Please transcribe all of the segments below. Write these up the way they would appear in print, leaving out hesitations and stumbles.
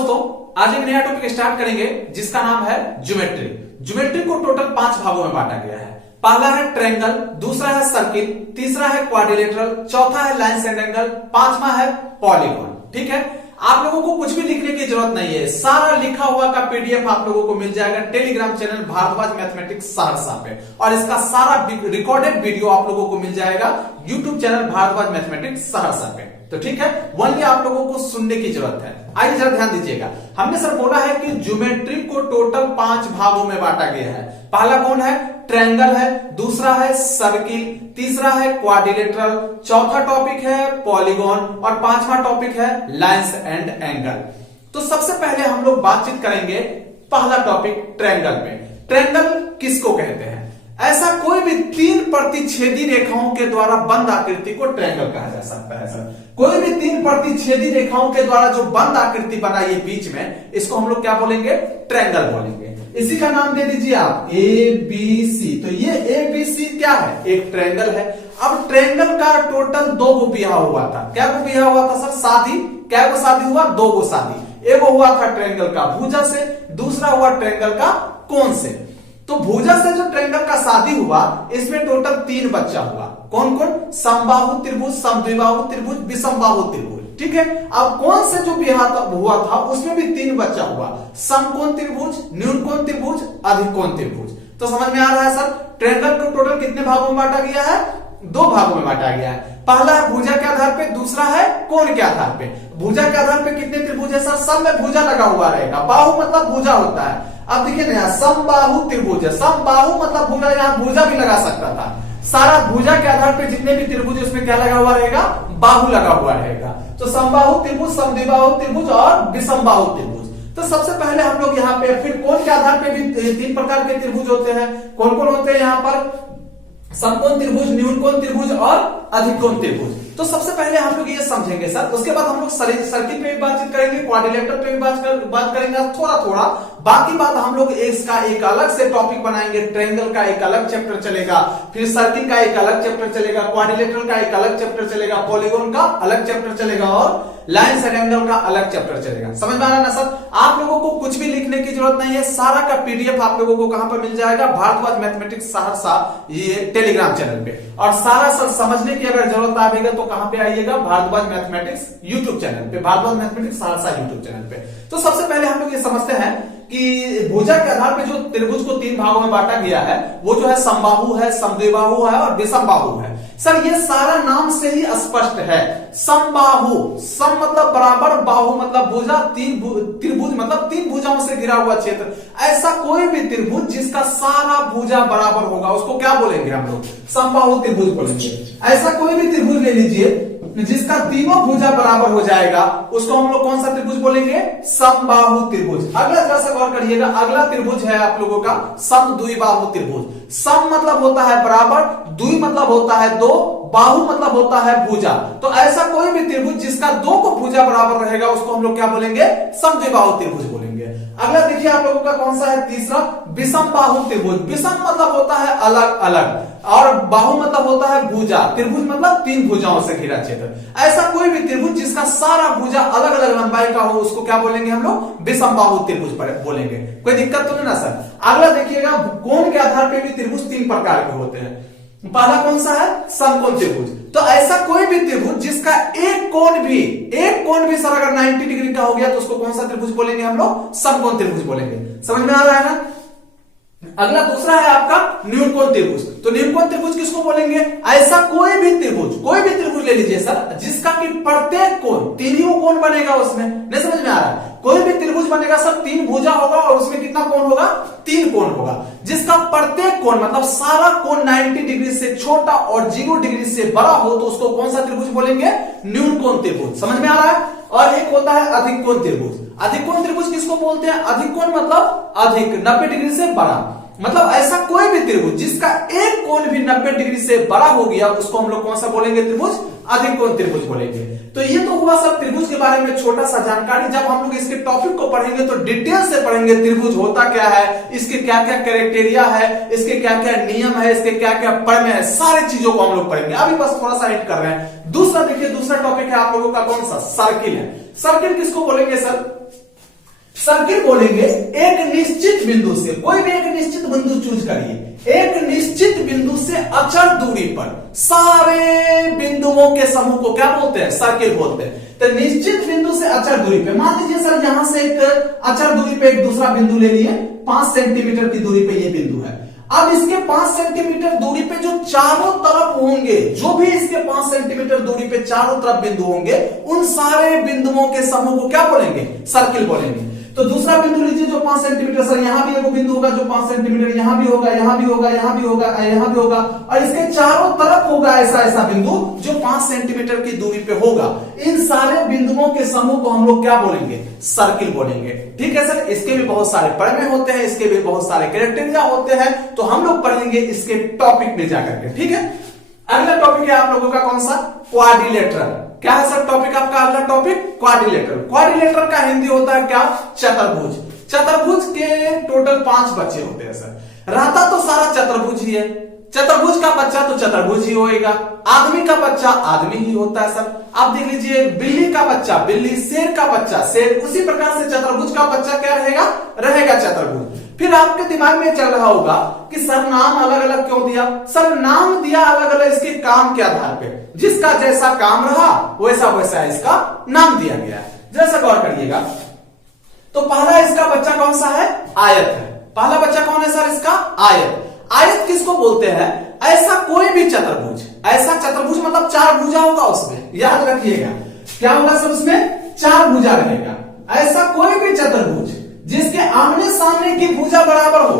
दोस्तों, आज एक नया टॉपिक स्टार्ट करेंगे जिसका नाम है ज्योमेट्री। ज्योमेट्री को टोटल 5 भागों में बांटा गया है। पहला है ट्रायंगल, दूसरा है सर्किल, तीसरा है क्वाड्रिलेटरल, चौथा है लाइन्स एंड एंगल, पांचवा है पॉलीगॉन। ठीक है, आप लोगों को कुछ भी लिखने की जरूरत नहीं है, सारा लिखा हुआ का पीडीएफ आप लोगों को मिल जाएगा Telegram channel Bhardwaj mathematics Saharsa पे, और इसका सारा रिकॉर्डेड वीडियो आप लोगों को मिल जाएगा YouTube channel Bhardwaj mathematics Saharsa पे। तो ठीक है, ओनली आप लोगों को सुनने की जरूरत है। आइए जरा ध्यान दीजिएगा, हमने सर बोला है कि ज्योमेट्री को टोटल 5 भागों में बांटा गया है। पहला कौन है? ट्रायंगल है, दूसरा है सर्किल, तीसरा है क्वाड्रिलेटरल, चौथा टॉपिक है पॉलीगॉन और पांचवा टॉपिक है लाइन्स एंड एंगल। तो सबसे पहले हम लोग बातचीत करेंगे पहला टॉपिक ट्रायंगल पे। ट्रायंगल किसको कहते हैं? ऐसा कोई भी 3 प्रतिच्छेदी रेखाओं के द्वारा बंद आकृति को ट्रायंगल कहा जा सकता है। सर कोई भी 3 प्रतिच्छेदी रेखाओं के द्वारा जो बंद आकृति बना ये बीच में, इसको हम लोग क्या बोलेंगे? ट्रायंगल बोलेंगे। इसी का नाम दे दीजिए आप ए बी सी। तो ये ए बी सी क्या है? एक ट्रायंगल है। अब ट्रायंगल का टोटल 2 गो ब्याह हुआ था। क्या गो ब्याह हुआ था सर? शादी। क्या गो शादी हुआ? 2 गो शादी। एक हुआ था ट्रायंगल का भुजा से, दूसरा हुआ ट्रायंगल का कोण से। तो भुजा से जो ट्रायंगल का शादी हुआ, इसमें टोटल 3 बच्चा हुआ। कौन कौन? समबाहु त्रिभुज, समद्विबाहु त्रिभुज, विषमबाहु त्रिभुज। ठीक है, अब कोण से जो ब्याह हुआ था उसमें भी 3 बच्चा हुआ। समकोण त्रिभुज, न्यूनकोण त्रिभुज, अधिकोण त्रिभुज। तो समझ में आ रहा है सर, ट्रायंगल को टोटल कितने भागों में बांटा गया है? 2 भागों में बांटा गया है। पहला है भुजा के आधार पे, दूसरा है कोण के आधार पे। भुजा के आधार पे कितने त्रिभुज है सर? सब में भुजा लगा हुआ रहेगा। बाहु मतलब भुजा होता है। अब देखिए ना, समबाहु त्रिभुज है। समबाहु मतलब भुजा, यहाँ भुजा भी लगा सकता था। सारा भुजा के आधार पे जितने भी त्रिभुज है उसमें क्या लगा हुआ रहेगा? बाहु लगा हुआ रहेगा। तो समबाहु त्रिभुज, समद्विबाहु त्रिभुज और विषमबाहु त्रिभुज। तो सबसे पहले हम लोग यहाँ पे फिर कोण के आधार पे भी 3 प्रकार के त्रिभुज होते हैं। कौन कौन होते हैं यहाँ पर? समकोण त्रिभुज, न्यूनकोण त्रिभुज और अधिकोण त्रिभुज। तो सबसे पहले हम लोग ये समझेंगे सर, उसके बाद हम लोग सर्किल पे भी बातचीत करेंगे, क्वाड्रिलेटरल पे भी बात करेंगे थोड़ा थोड़ा। बाकी बात हम लोग इसका एक अलग से टॉपिक बनाएंगे। ट्रायंगल का एक अलग चैप्टर चलेगा, फिर सर्किल का एक अलग चैप्टर चलेगा, क्वाड्रिलेटरल का एक अलग चैप्टर चलेगा, पॉलीगॉन का अलग चैप्टर चलेगा और लाइन्स एंड एंगल का अलग चैप्टर चलेगा। समझ में आ रहा ना सर? आप लोगों को कुछ भी लिखने की जरूरत नहीं है, सारा का पीडीएफ आप लोगों को कहां पर मिल जाएगा? भारद्वाज मैथमेटिक्स सहरसा ये टेलीग्राम चैनल पे। और सारा सर समझने की अगर जरूरत आएगा तो कहां पे आइएगा? भारद्वाज मैथमेटिक्स यूट्यूब चैनल पे, Bhardwaj mathematics Saharsa YouTube channel पे। तो सबसे पहले हम लोग ये समझते हैं कि भुजा के आधार पे जो त्रिभुज को 3 भागों में बांटा गया है वो जो है समबाहु है, समद्विबाहु है और विषमबाहु है। सर ये सारा नाम से ही स्पष्ट है। समबाहु, सम मतलब बराबर, बाहु मतलब भुजा, त्रिभुज मतलब 3 भुजाओं से घिरा हुआ क्षेत्र। ऐसा कोई भी त्रिभुज जिसका सारा भुजा बराबर होगा उसको क्या बोलेंगे हम लोग? समबाहु त्रिभुज बोलेंगे। ऐसा कोई भी त्रिभुज ले लीजिए जिसका तीनों भुजा बराबर हो जाएगा, उसको हम लोग कौन सा त्रिभुज बोलेंगे? समबाहु त्रिभुज। अगला जरा सा गौर करिएगा, अगला त्रिभुज है आप लोगों का समद्विबाहु त्रिभुज। सम मतलब होता है बराबर, द्वि मतलब होता है 2, बाहु मतलब होता है भुजा। तो ऐसा कोई भी त्रिभुज जिसका 2 को भुजा बराबर रहेगा उसको हम लोग क्या बोलेंगे? समद्विबाहु त्रिभुज बोलेंगे। अगला देखिए आप लोगों का कौन सा है? तीसरा विषमबाहु त्रिभुज। विषम मतलब होता है अलग अलग और बाहु मतलब होता है भुजा। त्रिभुज मतलब 3 भुजाओं से घिरा क्षेत्र। ऐसा कोई भी त्रिभुज जिसका सारा भुजा अलग अलग लंबाई का हो उसको क्या बोलेंगे हम लोग? विषमबाहु त्रिभुज बोलेंगे। कोई दिक्कत तो नहीं ना सर? अगला देखिएगा, कोण के आधार पे भी त्रिभुज 3 प्रकार के होते हैं। पहला कौन सा है? समकोण त्रिभुज। तो ऐसा कोई भी त्रिभुज जिसका एक कोण भी सर अगर 90 डिग्री का हो गया तो उसको कौन सा त्रिभुज बोलेंगे हम लोग? समकोण त्रिभुज बोलेंगे। समझ में आ रहा है ना? अगला दूसरा है आपका न्यूनकोण त्रिभुज। तो न्यूनकोण त्रिभुज किसको बोलेंगे? ऐसा कोई भी त्रिभुज ले लीजिए सर जिसका कि प्रत्येक कोण 3 कोण बनेगा उसमें। नहीं समझ में आ रहा है? कोई भी त्रिभुज बनेगा सर 3 भुजा होगा और उसमें कितना कोण होगा? 3 कोण होगा, जिसका प्रत्येक कोण मतलब सारा कोण 90 डिग्री से छोटा और 0 डिग्री से बड़ा हो तो उसको कौन सा त्रिभुज बोलेंगे? न्यूनकोण त्रिभुज। समझ में आ रहा है? और एक होता है अधिकोण त्रिभुज। अधिकोण त्रिभुज किसको बोलते हैं? अधिकोण मतलब अधिक, 90 डिग्री से बड़ा। मतलब ऐसा कोई भी त्रिभुज जिसका एक कोण भी 90 डिग्री से बड़ा हो गया उसको हम लोग कौन सा बोलेंगे? त्रिभुज अधिकोण त्रिभुज बोलेंगे। तो ये तो हुआ सब त्रिभुज के बारे में छोटा सा जानकारी। जब हम लोग इसके टॉपिक को पढ़ेंगे तो डिटेल से पढ़ेंगे त्रिभुज होता क्या है, इसके क्या क्या क्राइटेरिया है, इसके क्या क्या नियम है, इसके क्या क्या प्रमेय है, सारी चीजों को हम लोग पढ़ेंगे। अभी बस थोड़ा सा हिंट कर रहे हैं। दूसरा देखिए, दूसरा टॉपिक है आप लोगों का कौन सा? सर्किल है। सर्किल किसको बोलेंगे सर? सर्किल बोलेंगे एक निश्चित बिंदु से, कोई भी एक निश्चित बिंदु चूज करिए, एक निश्चित बिंदु से अचल दूरी पर सारे बिंदुओं के समूह को क्या बोलते हैं? सर्किल बोलते हैं। तो निश्चित बिंदु से अचल दूरी पे, मान लीजिए सर यहां से एक अचल दूरी पे एक दूसरा बिंदु ले लिए, 5 सेंटीमीटर की दूरी पे ये बिंदु है। अब इसके 5 सेंटीमीटर दूरी पे जो चारों तरफ होंगे, जो भी इसके 5 सेंटीमीटर दूरी पे चारों तरफ बिंदु होंगे, उन सारे बिंदुओं के समूह को क्या बोलेंगे? सर्किल बोलेंगे। तो दूसरा बिंदु लीजिए जो 5 सेंटीमीटर, सर यहां भी एक बिंदु होगा जो 5 सेंटीमीटर, यहां भी होगा, यहां भी होगा, यहां भी होगा, यहां भी होगा, और इसके चारों तरफ होगा ऐसा ऐसा बिंदु जो 5 सेंटीमीटर की दूरी पे होगा। इन सारे बिंदुओं के समूह को हम लोग क्या बोलेंगे? सर्किल बोलेंगे। ठीक है सर, इसके भी बहुत सारे प्रमेय होते हैं, इसके भी बहुत सारे क्राइटेरिया होते हैं, तो हम लोग पढ़ेंगे इसके टॉपिक में जाकर के। ठीक है, अगला टॉपिक है आप लोगों का कौन सा? क्वाड्रिलेटरल। क्या है सर टॉपिक आपका? अगला टॉपिक क्वाड्रिलेटरल। क्वाड्रिलेटरल का हिंदी होता है क्या? चतुर्भुज। चतुर्भुज के टोटल 5 बच्चे होते हैं सर। रहता तो सारा चतुर्भुज ही है, चतुर्भुज का बच्चा तो चतुर्भुज ही होएगा, आदमी का बच्चा आदमी ही होता है सर। आप देख लीजिए, बिल्ली का बच्चा बिल्ली, शेर का बच्चा शेर, उसी प्रकार से चतुर्भुज का बच्चा क्या रहेगा? रहेगा चतुर्भुज। फिर आपके दिमाग में चल रहा होगा कि सर नाम अलग अलग क्यों दिया? सर नाम दिया अलग अलग इसके काम के आधार पे, जिसका जैसा काम रहा वैसा वैसा इसका नाम दिया गया है। जैसा गौर करिएगा, तो पहला इसका बच्चा कौन सा है? आयत है। पहला बच्चा कौन है सर इसका? आयत। आयत किसको बोलते हैं? ऐसा कोई भी चतुर्भुज, ऐसा चतुर्भुज मतलब 4 भुजा होगा उसमें, याद रखिएगा। क्या होगा सर उसमें? 4 भुजा रहेगा। ऐसा कोई भी चतुर्भुज जिसके आमने सामने की भुजा बराबर हो,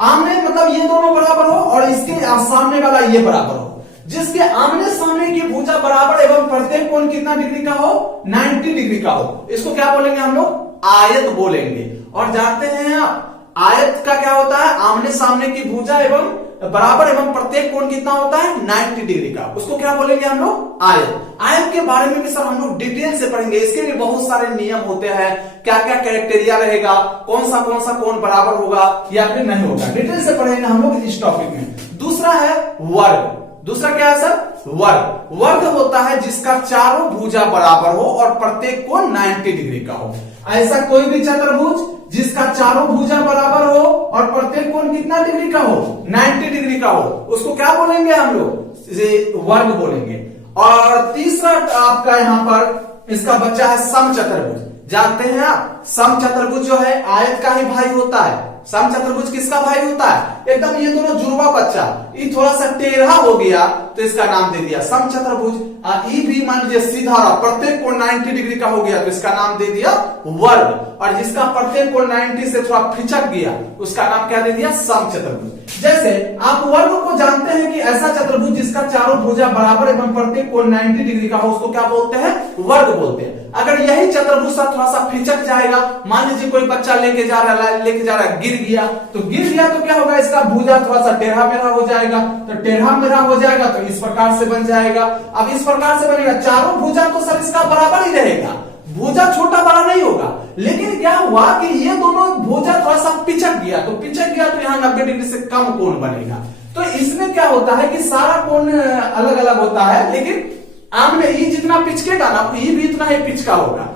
आमने मतलब ये दोनों बराबर हो और इसके सामने वाला ये बराबर हो, जिसके आमने सामने की भुजा बराबर एवं प्रत्येक कोण कितना डिग्री का हो? 90 डिग्री का हो, इसको क्या बोलेंगे हम लोग? आयत बोलेंगे। और जानते हैं आप आयत का क्या होता है? आमने सामने की भुजा एवं बराबर एवं प्रत्येक कोण कितना होता है? 90 डिग्री का, उसको क्या बोलेंगे हम लोग? आयत। आयत के बारे में भी सर हम लोग डिटेल से पढ़ेंगे, इसके भी बहुत सारे नियम होते हैं, क्या क्या कैरेक्टेरिया रहेगा, कौन सा कोण बराबर होगा या फिर नहीं होगा, डिटेल से पढ़ेंगे हम लोग इस टॉपिक में। दूसरा है वर्ग। दूसरा क्या है सर? वर्ग। वर्ग होता है जिसका चारों भुजा बराबर हो और प्रत्येक कोण 90 डिग्री का हो। ऐसा कोई भी चतुर्भुज जिसका चारों भुजा बराबर हो और प्रत्येक कोण कितना डिग्री का हो? 90 डिग्री का हो, उसको क्या बोलेंगे हम लोग? वर्ग बोलेंगे। और तीसरा आपका यहाँ पर इसका बच्चा है समचतुर्भुज। जानते हैं आप समचतुर्भुज जो है आयत का ही भाई होता है। समचतुर्भुज किसका भाई होता है? एकदम ये दोनों जुड़वा बच्चा, ये थोड़ा सा टेढ़ा हो गया तो इसका नाम दे दिया समचतुर्भुज। ये भी मान लीजिए सीधा रहा, प्रत्येक कोण 90 डिग्री का हो गया तो इसका नाम दे दिया वर्ग। और जिसका प्रत्येक कोण 90 से थोड़ा फिचक गया उसका नाम क्या दे दिया? समचतुर्भुज। जैसे आप वर्ग को जानते हैं कि ऐसा चतुर्भुज जिसका चारों भुजा बराबर एवं प्रत्येक कोण 90 डिग्री का हो, उसको क्या बोलते हैं? वर्ग बोलते हैं। अगर यही चतुर्भुज थोड़ा सा फिचक जाएगा, मान लीजिए कोई बच्चा लेके जा रहा है, गिर गया तो क्या होगा? इसका भुजा थोड़ा सा टेढ़ा मेढ़ा हो जाएगा, तो टेढ़ा मेढ़ा हो जाएगा तो इस प्रकार से बन जाएगा। अब इस प्रकार से बनेगा, चारों भुजा तो सर इसका बराबर ही रहेगा, भुजा छोटा बड़ा नहीं होगा, लेकिन क्या हुआ कि ये दोनों भुजा थोड़ा सा पिचक गया तो यहाँ 90 डिग्री से कम कोण बनेगा। तो इसमें क्या होता है कि सारा कोण अलग अलग होता है, लेकिन आमने ये जितना पिचकेगा ना ये भी इतना ही पिचका होगा।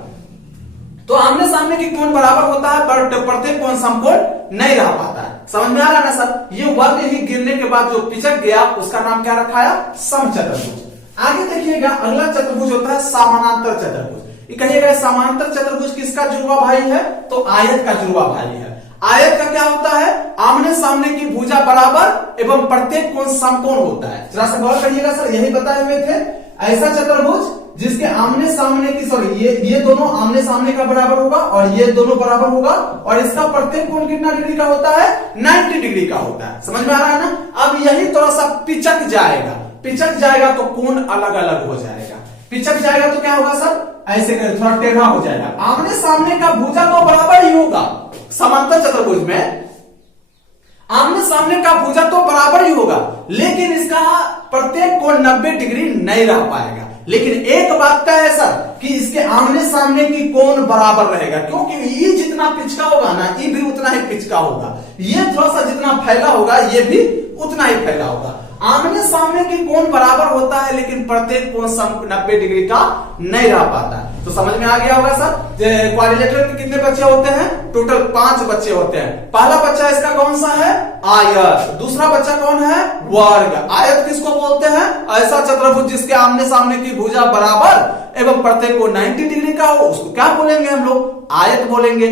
तो आमने सामने की कोण बराबर होता है पर प्रत्येक कोण समकोण नहीं रह पाता है। समझ में आ रहा ना सर? ये वर्ग ही गिरने के बाद जो पिचक गया उसका नाम क्या रखा है? समचतुर्भुज। आगे देखिएगा, अगला चतुर्भुज होता है समानांतर चतुर्भुज। ये कहिएगा समानांतर चतुर्भुज किसका जुड़वा भाई है? तो आयत का जुड़वा भाई है। आयत का क्या होता है? आमने सामने की भुजा बराबर एवं प्रत्येक कोण समकोण होता है। जरा सा गौर करिएगा सर, यही बताए हुए थे। ऐसा चतुर्भुज जिसके आमने सामने की ये दोनों आमने सामने का बराबर होगा और ये दोनों बराबर होगा और इसका प्रत्येक कोण कितना डिग्री का होता है? 90 डिग्री का होता है। समझ में आ रहा है ना? अब यही थोड़ा सा पिचक जाएगा तो कोण अलग अलग हो जाएगा। पिचक जाएगा तो क्या होगा सर? ऐसे थोड़ा टेढ़ा हो जाएगा। आमने सामने का भुजा तो बराबर ही होगा, समांतर चतुर्भुज में आमने सामने का भुजा तो बराबर ही होगा, लेकिन इसका प्रत्येक कोण 90 डिग्री नहीं रह पाएगा। लेकिन एक बात तय है सर कि इसके आमने सामने की कोण बराबर रहेगा, क्योंकि ये जितना पिचका होगा ना ये भी उतना ही पिचका होगा, ये थोड़ा सा जितना फैला होगा ये भी उतना ही फैला होगा। आमने सामने की कोण बराबर होता है लेकिन प्रत्येक कोण 90 डिग्री का नहीं रह पाता। तो समझ में आ गया होगा सर। क्वाड्रिलेटरल के कितने बच्चे होते हैं? टोटल 5 बच्चे होते हैं। पहला बच्चा इसका कौन सा है? आयत। दूसरा बच्चा कौन है? वर्ग। आयत किसको बोलते हैं? ऐसा चतुर्भुज जिसके आमने सामने की भुजा बराबर एवं प्रत्येक को 90 डिग्री का हो, उसको क्या बोलेंगे हम लोग? आयत बोलेंगे।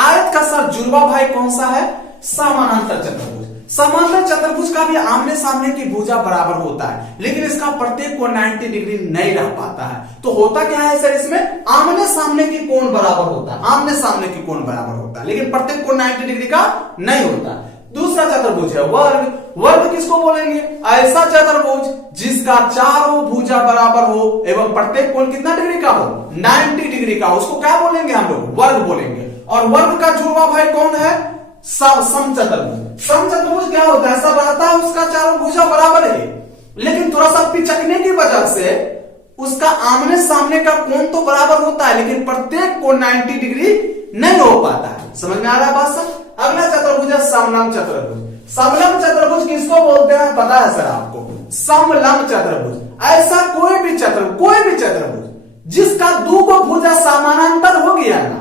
आयत का सर जुड़वा भाई कौन सा है? समानांतर चतुर्भुज। समांतर चतुर्भुज का भी आमने सामने की भुजा बराबर होता है, लेकिन इसका प्रत्येक कोण 90 डिग्री नहीं रह पाता है। तो होता क्या है सर? इसमें आमने सामने की कोण बराबर होता है, आमने सामने की कोण बराबर होता है, लेकिन प्रत्येक कोण 90 डिग्री का नहीं होता। दूसरा चतुर्भुज है वर्ग। वर्ग किसको बोलेंगे? ऐसा चतुर्भुज जिसका चारों भुजा बराबर हो एवं प्रत्येक कोण कितना डिग्री का हो? 90 डिग्री का। उसको क्या बोलेंगे हम लोग? वर्ग बोलेंगे। और वर्ग का जुड़वा भाई कौन है? समचतुर्भुज। समचतुर्भुज क्या होता है? सब रहता है उसका चारों भुजा बराबर है, लेकिन थोड़ा सा पिचकने की वजह से उसका आमने सामने का कोण तो बराबर होता है, लेकिन प्रत्येक कोण 90 डिग्री नहीं हो पाता है। समझ में आ रहा है बात सर? अगला चतुर्भुज है समलंब चतुर्भुज। समलंब चतुर्भुज किसको बोलते हैं पता है सर आपको? समलंब चतुर्भुज ऐसा कोई भी चतुर्भुज जिसका दो को भुजा समानांतर हो गया ना,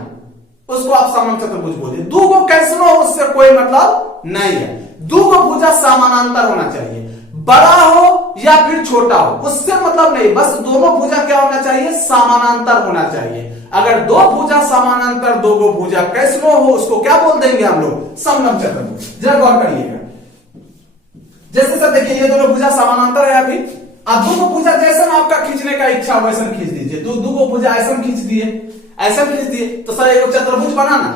उसको आप समलंब चतुर्भुज बोलिए। दो को कैसे हो उससे कोई मतलब नहीं है। दो को भुजा समानांतर होना चाहिए, बड़ा हो या फिर छोटा हो उससे मतलब नहीं, बस दोनों भुजा क्या होना चाहिए? समानांतर होना चाहिए। अगर दो भुजा समानांतर, दो को भुजा कैसे हो उसको क्या बोल देंगे हम लोग? समलंब चतुर्भुज। जरा गौर करिएगा। जैसे सर देखिए ये दोनों भुजा समानांतर है, अभी अब दो को भुजा जैसा आपका खींचने का इच्छा वैसा खींच दीजिए। दो को भुजा ऐसा खींच दिए, ऐसा खींच दिए तो सर एक चतुर्भुज बना ना,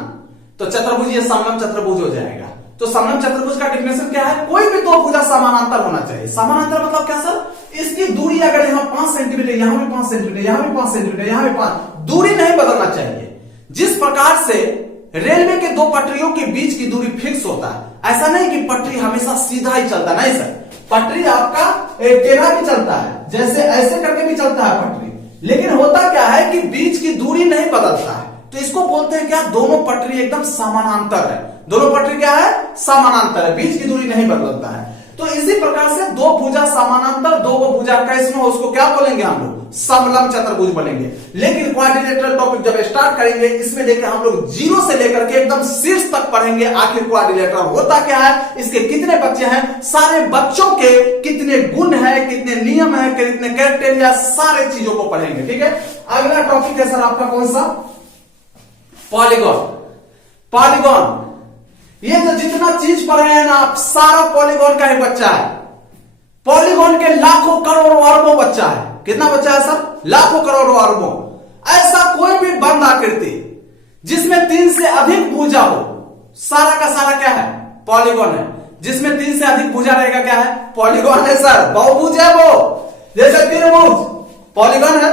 तो चतुर्भुज ये समलंब चतुर्भुज हो जाएगा। तो समलंब चतुर्भुज का डेफिनेशन क्या है? कोई भी दो भुजा समानांतर होना चाहिए। समानांतर मतलब क्या सर? इसकी दूरी अगर यहाँ 5 सेंटीमीटर, यहां भी 5 सेंटीमीटर, यहां भी 5 सेंटीमीटर, यहां भी 5, दूरी नहीं बदलना चाहिए। जिस प्रकार से रेलवे के दो पटरियों के बीच की दूरी फिक्स होता है, ऐसा नहीं कि पटरी हमेशा सीधा ही चलता, नहीं सर। पटरी आपका टेढ़ा भी चलता है, जैसे ऐसे करके भी चलता है पटरी, लेकिन होता क्या है कि बीच की दूरी नहीं बदलता है। तो इसको बोलते हैं क्या? दोनों पटरी एकदम समानांतर है। दोनों पटरी क्या है? समानांतर है, बीच की दूरी नहीं बदलता है। तो इसी प्रकार से दो भुजा समानांतर, दो को भुजा कैसे हो उसको क्या बोलेंगे हम लोग? समलंब चतुर्भुज बोलेंगे। लेकिन क्वाड्रिलेटरल टॉपिक जब स्टार्ट करेंगे, इसमें देखिए हम लोग जीरो से लेकर के एकदम शीर्ष तक पढ़ेंगे। आखिर क्वाड्रिलेटरल होता क्या है, इसके कितने बच्चे हैं, सारे बच्चों के कितने गुण है, कितने नियम है, कितने कैरेक्टेरिया, सारे चीजों को पढ़ेंगे। ठीक है। अगला टॉपिक है सर आपका कौन सा? पॉलीगॉन। पॉलीगॉन ये जो जितना चीज पढ़ रहे हैं ना आप, सारा पॉलीगॉन का ही बच्चा है। पॉलीगॉन के लाखों करोड़ों अरबों बच्चा है। कितना बच्चा है सर? लाखों करोड़ों अरबों। ऐसा कोई भी बंद आकृति जिसमें 3 से अधिक भुजा हो, सारा का सारा क्या है? पॉलीगॉन है। जिसमें 3 से अधिक भुजा रहेगा क्या है? पॉलीगॉन है सर। बहुभुज है वो, जैसे त्रिभुज पॉलीगॉन है,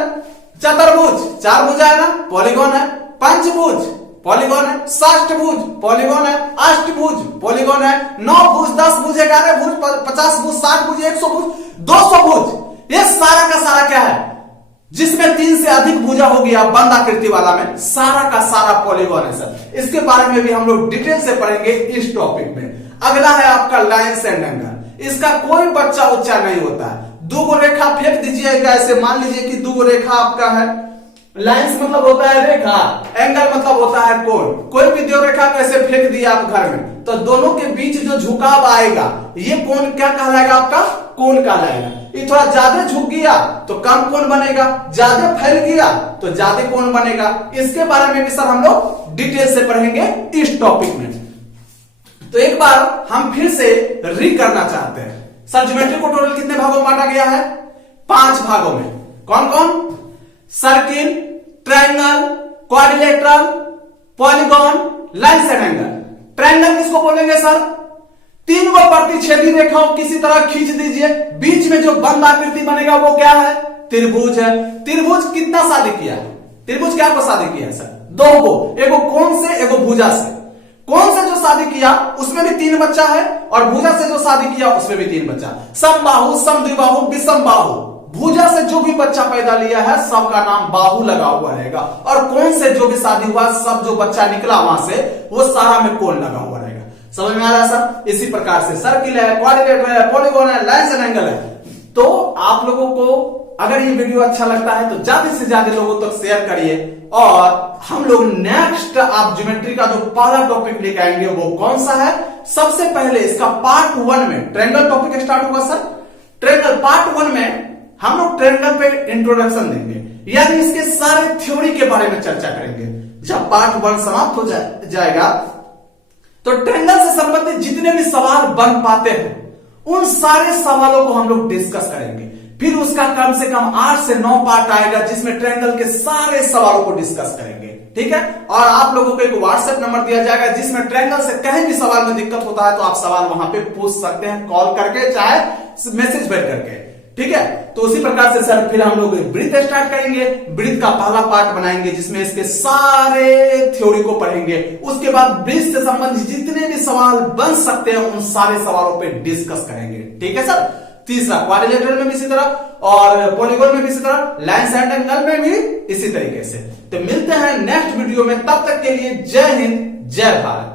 चतुर्भुज 4 भुजा है ना, पॉलीगॉन है, पंचभुज पॉलीगॉन है, षष्ठभुज पॉलीगॉन है, अष्टभुज पॉलीगॉन है, 9 भुज, 10 भुज, 11 भुज, 50 भुज, 60 भुज, 100 भुज, 200 भुज, ये सारा का सारा क्या है? जिसमें 3 से अधिक भुजा हो गया बंद आकृति वाला में, सारा का सारा पॉलीगॉन है सर। इसके बारे में भी हम लोग डिटेल से पढ़ेंगे इस टॉपिक में। अगला है आपका लाइन्स एंड एंगल। इसका कोई बच्चा उच्चा नहीं होता है। दो को रेखा फेंक दीजिएगा ऐसे, मान लीजिए कि दो रेखा आपका है। लाइन्स मतलब होता है रेखा, एंगल मतलब होता है कोण। कोई भी दो रेखा को ऐसे फेंक दिया आप घर में, तो दोनों के बीच जो झुकाव आएगा ये कोण क्या कहलाएगा? आपका कोण कहलाएगा। ये थोड़ा ज्यादा झुक गया तो कम कोण बनेगा, ज्यादा फैल गया तो ज्यादा कोण बनेगा। इसके बारे में भी सर हम लोग डिटेल से पढ़ेंगे इस टॉपिक में। तो एक बार हम फिर से री करना चाहते हैं सर, ज्योमेट्री को टोटल कितने भागों में बांटा गया है? 5 भागों में। कौन कौन? Circle, triangle, quadrilateral, polygon, lines and angle. Triangle किसको बोलेंगे सर? 3 को प्रतिच्छेदी रेखाओं किसी तरह खींच दीजिए, बीच में जो बंद आकृति बनेगा वो क्या है? त्रिभुज है। त्रिभुज कितना शादी किया है? त्रिभुज क्या को शादी किया है सर? 2 को, एगो कोण से एगो भुजा से। कोण से जो शादी किया उसमें भी 3 बच्चा है, और भुजा से जो शादी किया उसमें भी 3 बच्चा। समबाहु, समद्विबाहु, विषमबाहु, भुजा से जो भी बच्चा पैदा लिया है सबका नाम बाहु लगा हुआ रहेगा, और कोण से जो भी शादी हुआ सब जो बच्चा निकला वहां से वो सारा में कोण लगा हुआ रहेगा। समझ में आ रहा है सर? इसी प्रकार से सर्किल है, क्वाड्रिलेटरल है, पॉलीगॉन है, लाइन्स एंड एंगल है। तो आप लोगों को अगर ये वीडियो अच्छा लगता है तो ज्यादा से ज्यादा लोगों तक शेयर करिए। और हम लोग नेक्स्ट आप ज्योमेट्री का जो पहला टॉपिक लेके आएंगे वो कौन सा है, सबसे पहले इसका पार्ट 1 में ट्रायंगल टॉपिक स्टार्ट होगा सर। ट्रायंगल पार्ट 1 में हम लोग ट्रायंगल पे इंट्रोडक्शन देंगे, यानी इसके सारे थ्योरी के बारे में चर्चा करेंगे। जब पार्ट 1 समाप्त हो जाएगा तो ट्रायंगल से संबंधित जितने भी सवाल बन पाते हैं उन सारे सवालों को हम लोग डिस्कस करेंगे। फिर उसका कम से कम 8 से 9 पार्ट आएगा जिसमें ट्रायंगल के सारे सवालों को डिस्कस करेंगे, ठीक है। और आप लोगों को एक व्हाट्सएप नंबर दिया जाएगा जिसमें ट्रायंगल से कहीं भी सवाल में दिक्कत होता है तो आप सवाल वहां पे पूछ सकते हैं, कॉल करके चाहे मैसेज भेज करके, ठीक है। तो उसी प्रकार से सर फिर हम लोग ब्रीथ स्टार्ट करेंगे। ब्रीथ का पहला पार्ट बनाएंगे जिसमें इसके सारे थ्योरी को पढ़ेंगे। उसके बाद ब्रीथ से संबंधित जितने भी सवाल बन सकते हैं उन सारे सवालों पे डिस्कस करेंगे, ठीक है सर। तीसरा क्वाड्रिलेटरल में भी इसी तरह और पॉलीगॉन में भी इसी तरह, लाइन्स एंड एंगल में भी इसी तरीके से। तो मिलते हैं नेक्स्ट वीडियो में, तब तक के लिए जय हिंद जय भारत।